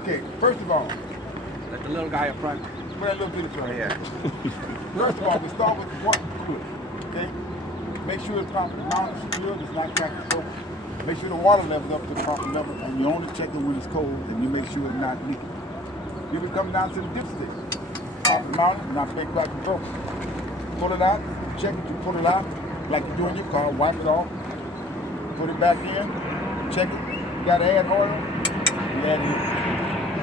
Okay, first of all, Let the little guy up front. put that little bit of front. Yeah. First of all, we start with the water fluid. Okay? Make sure the proper mounted secure, it's not cracked open. Make sure the water level up to the proper level, and you only check it when it's cold, and you make sure it's not leaking. Then we come down to the dipstick. Proper mounted, not big cracked and broken. Pull it out, check it, you pull it out, like you do in your car, wipe it off, put it back in, check it. You gotta add oil, you add it.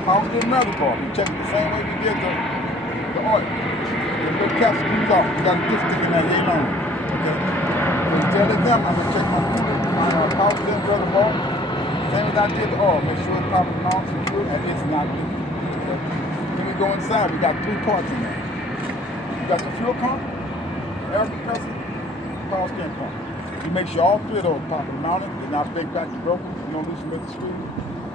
Power to another bar, you check it the same way you did the oil. The little cap screws off, you got a dipstick in there, you ain't long. Okay? So you tell them, I'm gonna check my power to the other bar, same as I did the oil, make sure it's properly mounted, secure, and it's not leaking. Okay? Then we go inside, we got 3 parts in there. You got the fuel pump, air compressor, power steering pump. You make sure all 3 of those properly mounted, they're not big back to broken, you don't loosen with the screw,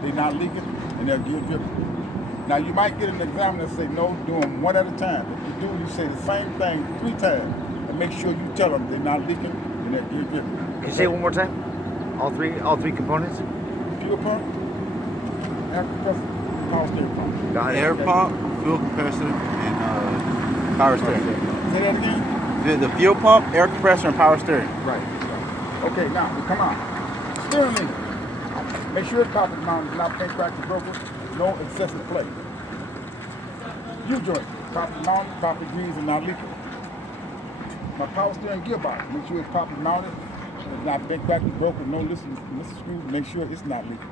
they're not leaking, and they're gear dripping. Now you might get an examiner that say no, do them one at a time. If you do, you say the same thing 3 times, and make sure you tell them they're not leaking and they're gear dripping. Can you say it one more time? All three components? Fuel pump, air compressor, power steering pump. Got it. Air pump, fuel compressor, and power steering. Say that again? The fuel pump, air compressor, and power steering. Right. Okay, now we come on. Steering lever. Make sure it's proper mounted, not pin cracked or broken, no excessive play. U-joint, properly mounted, properly greased, and not leaking. My power steering gearbox, make sure it's properly mounted, it's not bent cracked or broken, no listen screws, make sure it's not leaking.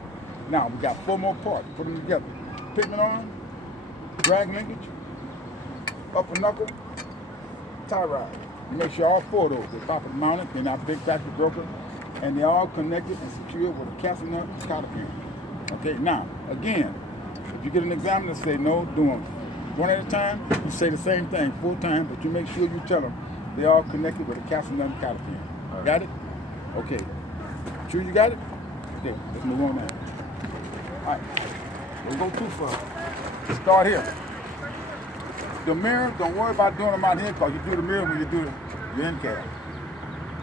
Now we got 4 more parts, put them together. Pigment arm, drag linkage, upper knuckle, tie rod. Make sure all 4 of those are properly mounted, they're not big cracked or broken, and they're all connected and secured with a casting nut and cotter pin. Okay, now, again, if you get an examiner that say no, do them one at a time, you say the same thing 4 times, but you make sure you tell them they're all connected with a casting nut and cotter pin. Right. Got it? Okay. Sure you got it? Okay, let's move on now. All right, don't go too far. Start here. The mirror, don't worry about doing them out here because you do the mirror when you do the end cap.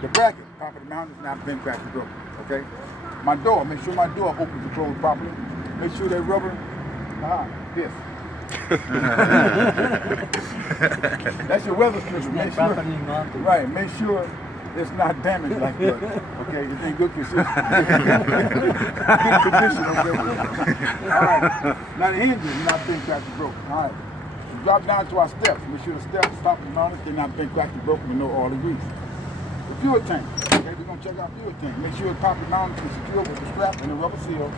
The bracket, properly mounted, is not bent cracked or broken. Okay? My door, make sure my door opens and closes properly. Make sure that rubber, this. That's your weather stripper. Make sure, right, make sure it's not damaged like that. Okay, it's in good condition. Good condition, okay? All right, now the hinges is not bent cracked or broken. All right. Drop down to our steps. Make sure the steps are properly mounted, they're not bent cracked or broken with no oil or grease. The fuel tank. Okay, we're gonna check our fuel tank. Make sure it's properly mounted and secure with the strap and the rubber seal.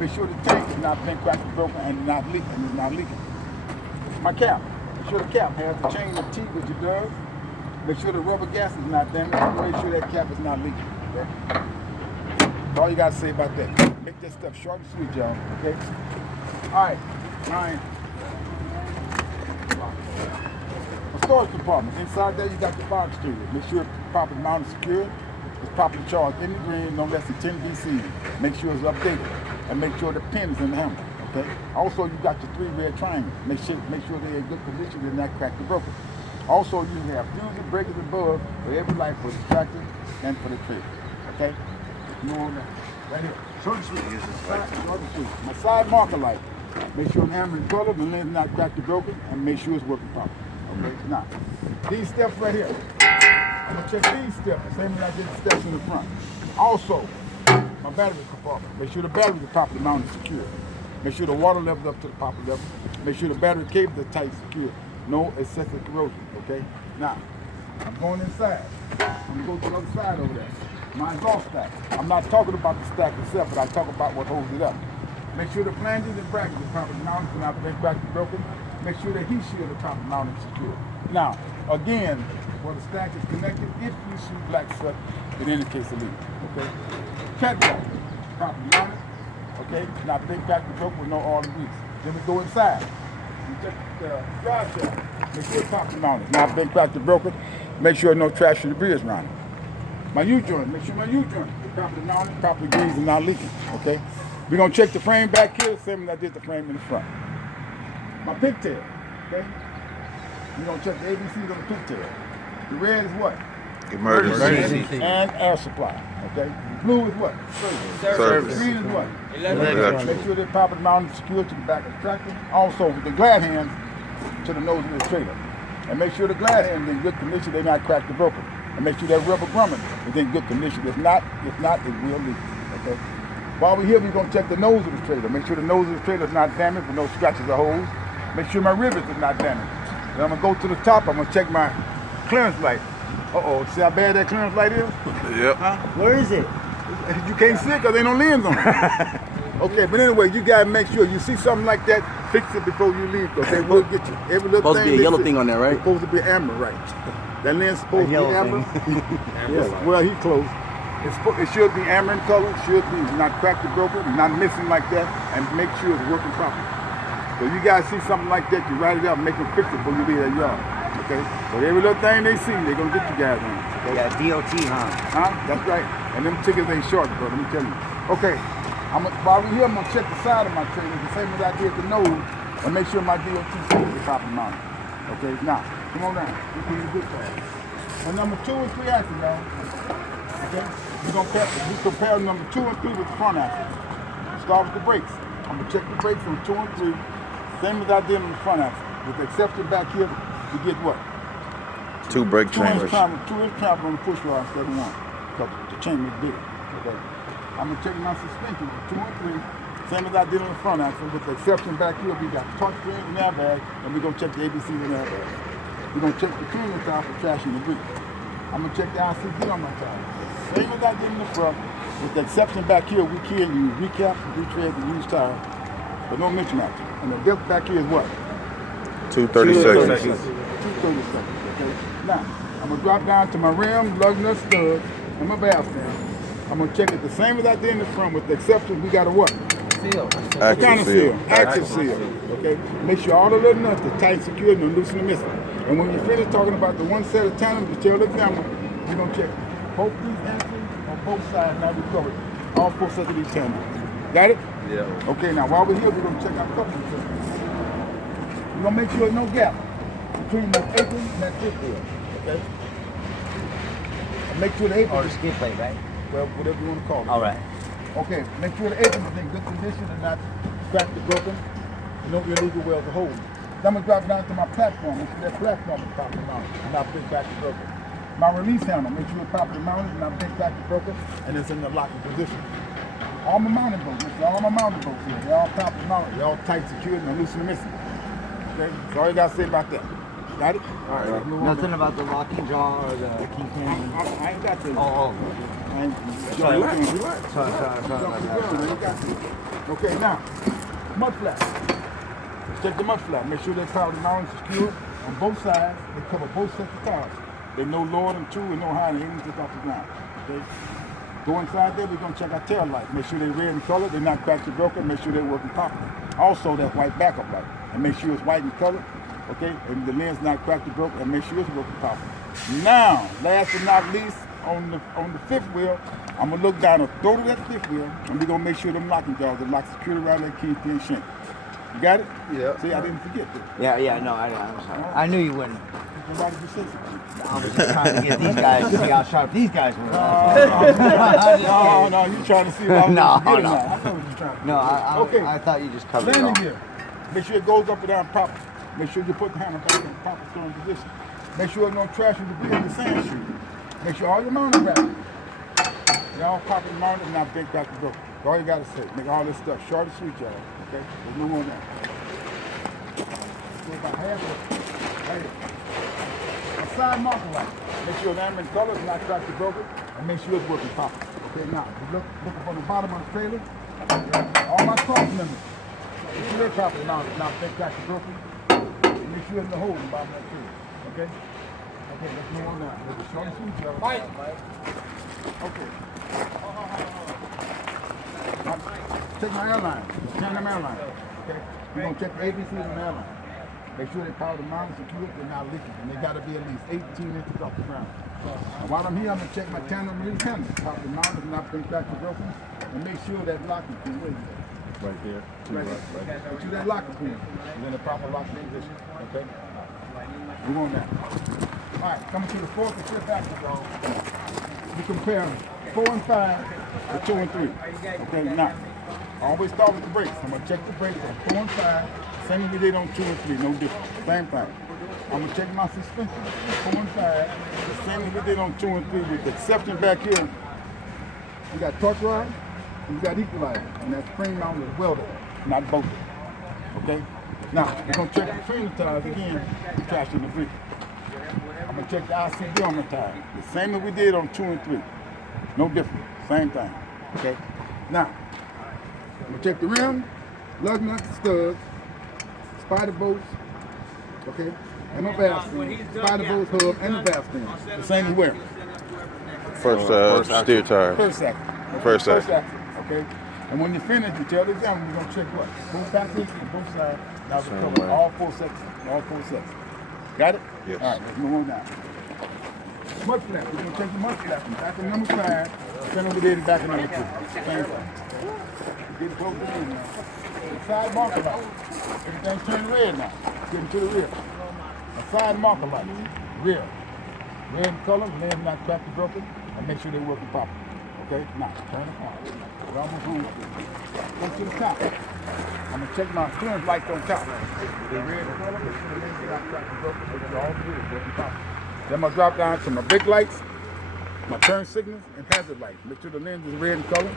Make sure the tank is not bent cracked or broken and not leaking. My cap. Make sure the cap has the chain of teeth, which it does. Make sure the rubber gas is not damaged. Make sure that cap is not leaking. Okay? That's all you gotta say about that. Make that stuff short and sweet, y'all. Okay? All right. 9. A storage compartment. Inside there you got the fire exterior. Make sure it's properly mounted, secured. It's properly charged in the green, no less than 10 BC. Make sure it's updated. And make sure the pin is in the handle. Okay? Also you got your 3 red triangles. Make sure they're in good condition and not cracked or broken. Also you have fuses, breakers above for every light for the tractor and for the trailer. Okay? Move on right here. Short and sweet. Short and sweet. My side marker light. Make sure the hammer is colored, the lens is not cracked or broken, and make sure it's working properly. Okay? Now, these steps right here. I'm gonna check these steps, the same as I did the steps in the front. Also, my battery compartment. Make sure the battery is properly mounted and secure. Make sure the water level is up to the proper level. Make sure the battery cables are tight, secure. No excessive corrosion. Okay? Now, I'm going inside. I'm gonna go to the other side over there. My exhaust stack. I'm not talking about the stack itself, but I talk about what holds it up. Make sure the flanges and brackets are properly mounted, so not bent cracked or broken. Make sure the heat shield is properly mounted and secure. Now, again, where the stack is connected, if you see black stuff, it indicates a leak. Okay? Catwalk, properly mounted. Okay? Not bent cracked or broken with no oil and grease. Then we go inside. We check the drive shaft. Make sure it's properly mounted, not bent cracked or broken. Make sure no trash or debris is around it. My U-joint, make sure my U-joint is properly mounted, properly greased, and not leaking. Okay? We're going to check the frame back here, same as I did the frame in the front. My pigtail, okay? We're going to check the ABCs on the pigtail. The red is what? Emergency. And air supply. Okay. Blue is what? Service. Green is what? Electric. Make sure they're properly mounted, secured to the back of the tractor. Also, with the glad hands to the nose of the trailer. And make sure the glad hands are in good condition, they're not cracked or broken. And make sure that rubber grommet is in good condition. If not, it will leak. Okay? While we're here, we're going to check the nose of the trailer. Make sure the nose of the trailer is not damaged with no scratches or holes. Make sure my rivets is not damaged. Then I'm going to go to the top, I'm going to check my clearance light. Uh-oh, see how bad that clearance light is? Yep. Where is it? You can't see it because there ain't no lens on it. Okay, but anyway, you gotta make sure you see something like that, fix it before you leave, because they will get you. Every little Supposed to thing be a they yellow see- thing on there, right? It's supposed to be amber, right? That lens supposed to be yellow amber. thing. Yes. Well, he close. It should be amber in color. Should be not cracked or broken, not missing like that, and make sure it's working properly. So you guys see something like that, you write it up, make them fix it before you leave that yard. Okay? But every little thing they see, they're gonna get you guys on. Okay? Yeah, DOT, huh? Huh? That's right. And them tickets ain't short, bro. Let me tell you. Okay. While we're here, I'm gonna check the side of my trailer, the same as I did the nose, and make sure my DOT stickers are properly mounted. Okay. Now, come on down. We can do good side. And number 2 and 3 axle, y'all. Okay. We compare number 2 and 3 with the front axle. Start with the brakes. I'm gonna check the brakes on 2 and 3, same as I did on the front axle. With the exception back here, we get what? 2 brake 2 inch chambers. travel on the push rod instead of 1, because the chamber is bigger. Okay. I'm gonna check my suspension for 2 and 3, same as I did on the front axle. With the exception back here, we got torque springs and airbag, and we're gonna check the ABCs and airbag. We're gonna check the cleaning tire for trash and debris. I'm gonna check the ICD on my tire. Same as I did in the front. With the exception back here, we can use recaps, retreads, and used tires, but no mismatch. And the depth back here is what? 230 seconds. 230 seconds, okay? Now, I'm gonna drop down to my rim, lug nut studs, and my valve stem. I'm gonna check it the same as I did in the front, with the exception we got a what? Seal. What kind of seal? Active seal, okay? Make sure all the little nuts are tight, secure, and loosen and missing. And when you finish talking about the one set of tandems, you tell the examiner, you're gonna check both these axles on both sides, now we covered all 4 sets of these tandems. Got it? Yeah. Okay, now while we're here, we're gonna check our coupling system. We're gonna make sure there's no gap between the apron and that fifth wheel, okay? And make sure the apron Or the is, skid plate, right? well, whatever you wanna call it. All right. Okay, make sure the apron is in good condition and not cracked or broken. No illegal welds or holes. Then I'm gonna drop down to my platform. Make sure that platform is properly mounted and not bent back and broken. My release handle, make sure it's properly mounted and not bent back and broken, and it's in the locking position. All my mounting bolts, all my mounting bolts here, they're all properly mounted, they're all tight, secured, and loose and missing. Okay, that's all you gotta say about that. Got it? All right, let's move on. Nothing about the locking jaw or the kingpin. I ain't got to. Oh, I ain't. Sorry, Relax. sorry about that. Okay, now, mud flap. Check the mud flap. Make sure they're properly mounted and secured on both sides. They cover both sets of tires. They're no lower than 2 and no higher than 8 inches off the ground. Okay? Go inside there, we're going to check our tail lights. Make sure they're red in color, they're not cracked or broken. Make sure they're working properly. Also, that white backup light. And make sure it's white in color. Okay? And the lens not cracked or broken. And make sure it's working properly. Now, last but not least, on the fifth wheel, I'm gonna look down the throat of that fifth wheel, and we're gonna make sure them locking jaws are locked securely around that kingpin shank. You got it? Yeah. See, I didn't forget that. Yeah, no, I'm sorry. I knew you wouldn't. Why did you say something? I was just trying to get these guys to see how sharp these guys were. No, you trying to see what I was No, forgetting no. now. I know what you're trying to do. No, Okay. I thought you just covered it Landing all. gear. Make sure it goes up and down proper. Make sure you put the handle back in the proper throwing position. Make sure there's no trash or debris in the sand chute. Make sure all your mounting wrappers, they're all properly mounted and not bent back and broken. That's all you gotta say. Make all this stuff short and sweet, y'all. Okay? There's no more now. So about halfway. Right here. A side marker light. Make sure the amber color is not cracked or broken, and make sure it's working properly. Okay, now, you look up on the bottom of the trailer. All my cross members. Make sure they're properly mounted, not bent, cracked or broken. Make sure there's no hole in the bottom of that trailer. Okay? Okay, let's move on now. There's a short and sweet, y'all. Mike. Okay. Check my airline. Tandem airline. Okay? We're gonna check the ABCs on the airline. Make sure they power the mountain secure, they're not leaking, and they gotta be at least 18 inches off the ground. And while I'm here, I'm gonna check my tandem release handle. Power the mountain, not bent back or broken, and make sure that locking pin is Right there. right. Make sure that locking pin is in the proper locking position. Okay? Move on now. All right, coming to the fourth and fifth axle, dog. We compare 4 and 5 to 2 and 3. Okay, now, always start with the brakes. I'm gonna check the brakes on 4 and 5, same as we did on 2 and 3, no different, same thing. I'm gonna check my suspension on 4 and 5, the same as we did on 2 and 3, with the exception back here. We got torque rod, and we got equalizer, and that spring mount is welded, not bolted. Okay? Now, we're gonna check the trailer tires again, traction the brake. I'm gonna check the ICD on the tire. The same as we did on 2 and 3. No different. Same thing. Okay? Now, I'm gonna check the rim, lug nuts, studs, spider bolts, okay? And my valve stem. Spider bolts, hub, and the valve stem. The same as where? First steer tire. First axle. First axle. Okay? And when you finish, you tell the examiner we're gonna check what? Both axles and both sides. Now we cover all 4 sections. All 4 sections. Got it? Yes. All right, let's move on down. Mud flap. We're going to take the mud flap from back of number 5, send over there to back of number 2. Same thing. Get both of them now. The side marker light. Everything's turning red now. Getting to the rear. A side marker light. Rear. Red in color, lens not cracked or broken, and make sure they're working properly. Okay? Now, turn the corner. We're almost home. Come to the top. I'm going to check my clearance lights on top. They're red in color, make sure the lens not cracked or broken, make sure all three are working properly. Then I'm going to drop down to my brake lights, my turn signals, and hazard lights. Make sure the lens is red in color,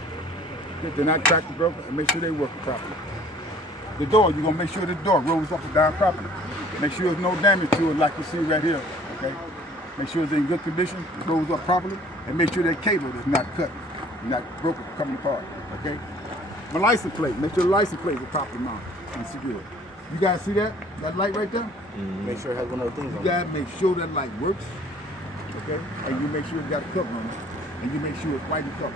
they're not cracked or broken, and make sure they're working properly. The door, you're going to make sure the door rolls up and down properly. Make sure there's no damage to it like you see right here, okay? Make sure it's in good condition, it rolls up properly, and make sure that cable is not cut, not broken, coming apart, okay? My license plate, make sure the license plate is properly mounted and secured. You guys see that? That light right there? Make sure it has one of those things You on it. gotta make sure that light works, okay? And you make sure it's got a cover on it, and you make sure it's white and covered,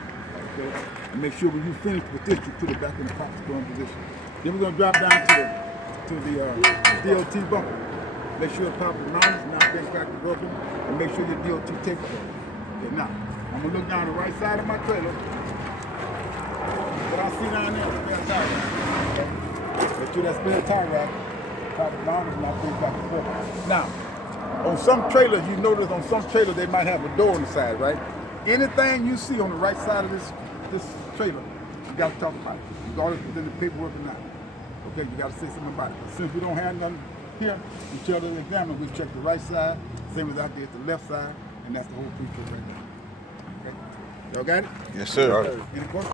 okay? And make sure when you finish with this, you put it back in the proper storing position. Then we're gonna drop down to the DOT bumper. Make sure it's properly mounted, not being cracked or broken, and make sure your DOT tape is on. Okay, now, I'm gonna look down the right side of my trailer. What I see down there is a spare tire rack. Okay? Make sure that spare tire rack properly mounted, not being cracked or broken. Now, on some trailers, you notice on some trailers they might have a door on the side, right? Anything you see on the right side of this trailer, you got to talk about it, regardless if it's in the paperwork or not. Okay, you got to say something about it. But since we don't have nothing here, we tell the examiner we check the right side, same as out there at the left side, and that's the whole picture right there. Okay, y'all got it? Yes, sir. Any questions?